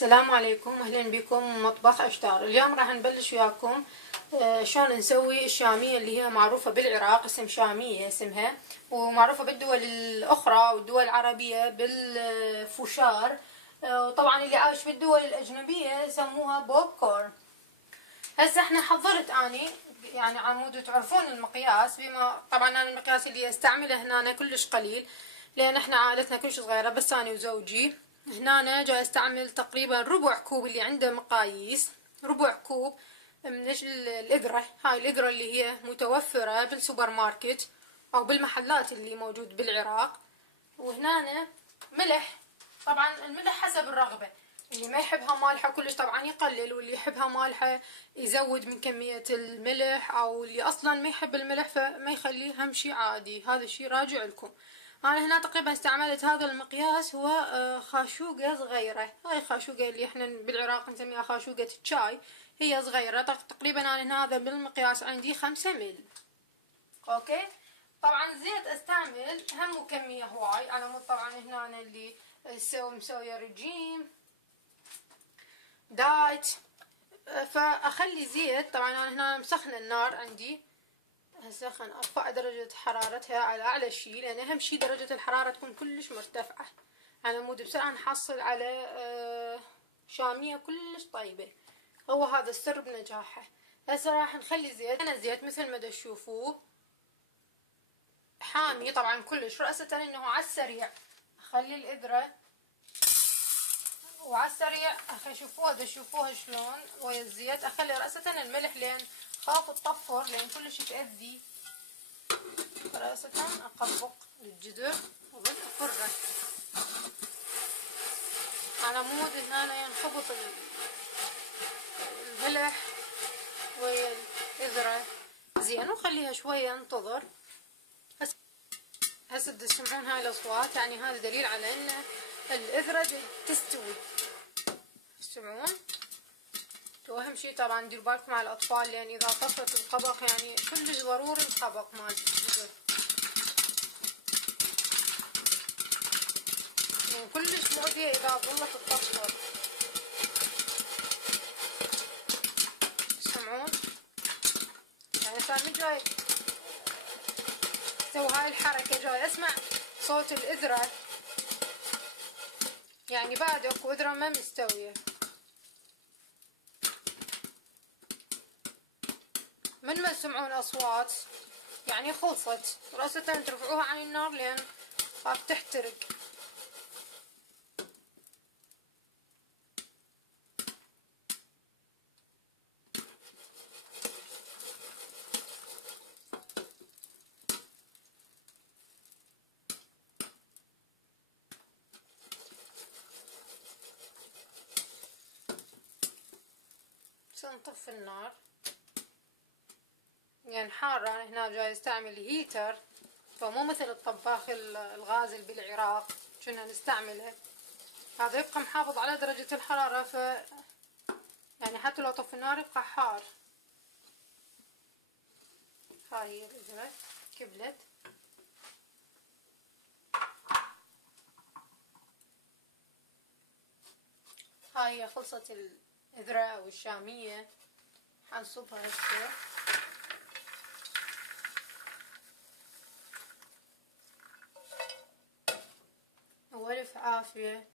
السلام عليكم، اهلا بكم مطبخ اشتار. اليوم راح نبلش وياكم شلون نسوي الشامية اللي هي معروفة بالعراق، اسم شامية اسمها، ومعروفة بالدول الاخرى والدول العربية بالفوشار، وطبعا اللي عايش بالدول الاجنبية يسموها بوب كورن. هسه احنا حضرت اني يعني عمود، تعرفون المقياس، بما طبعا انا المقياس اللي استعمله هنا كلش قليل لان احنا عائلتنا كلش صغيرة، بس انا وزوجي. هنا جاي استعمل تقريبا ربع كوب، اللي عنده مقاييس ربع كوب من الإذرة. هاي الإذرة اللي هي متوفرة بالسوبر ماركت او بالمحلات اللي موجود بالعراق. وهنا ملح، طبعا الملح حسب الرغبة، اللي ما يحبها مالحة كلش طبعا يقلل، واللي يحبها مالحة يزود من كمية الملح، او اللي اصلا ما يحب الملح فما يخليه، هم شي عادي، هذا الشي راجع لكم. انا هنا تقريبا استعملت هذا المقياس، هو خاشوقة صغيرة. هاي خاشوقة اللي احنا بالعراق نسميها خاشوقة الشاي، هي صغيرة. تقريبا انا هنا هذا بالمقياس عندي 5 مل. اوكي. طبعا زيت استعمل هم كمية هواي، على مود طبعا هنا اللي مسوية رجيم دايت، فاخلي زيت. طبعا انا هنا مسخنه النار عندي، هسخن ارفع درجة حرارتها على اعلى شي، لان اهم شي درجة الحرارة تكون كلش مرتفعة على مود بسرعة نحصل على شامية كلش طيبة. هو هذا السر بنجاحها. هسه راح نخلي زيت. انا الزيت مثل ما تشوفوه حامي طبعا كلش، رأسة انه على السريع اخلي الإبرة، وعلى السريع شوفوها شلون ويا الزيت. اخلي رأسة الملح لين خاف تطفر، لين كلش تأذي. رأسة اقبق الجدر وبالفرة على مود هنا ينخبط الملح ويا الإذرة زين، وخليها شوية انتظر. هسه تسمعون هاي الاصوات، يعني هذا دليل على ان الإذرة تستوي. تسمعون؟ واهم شي طبعا ديروا بالكم على الاطفال، لان اذا طفت الطبق يعني كلش ضروري الطبق مال الجدر، يعني كلش مؤذية اذا ظلت تطفر. تسمعون؟ يعني صار من جاي اسوي هاي الحركة، جاي اسمع صوت الإذرة، يعني بعد اكو إذرة ما مستوية. من ما تسمعون اصوات يعني خلصت، رأسة ترفعوها عن النار لين خاف تحترق. نطفي النار، يعني حارة. أنا هنا جاي استعمل هيتر، فمو مثل الطباخ الغازل بالعراق كنا نستعمله. هذا يبقى محافظ على درجة الحرارة، يعني حتى لو طفي النار يبقى حار. هاي هي الإذرة كبلت. هاي هي خلصت الإذرة أو الشامية. حنصبها هسه والف عافية.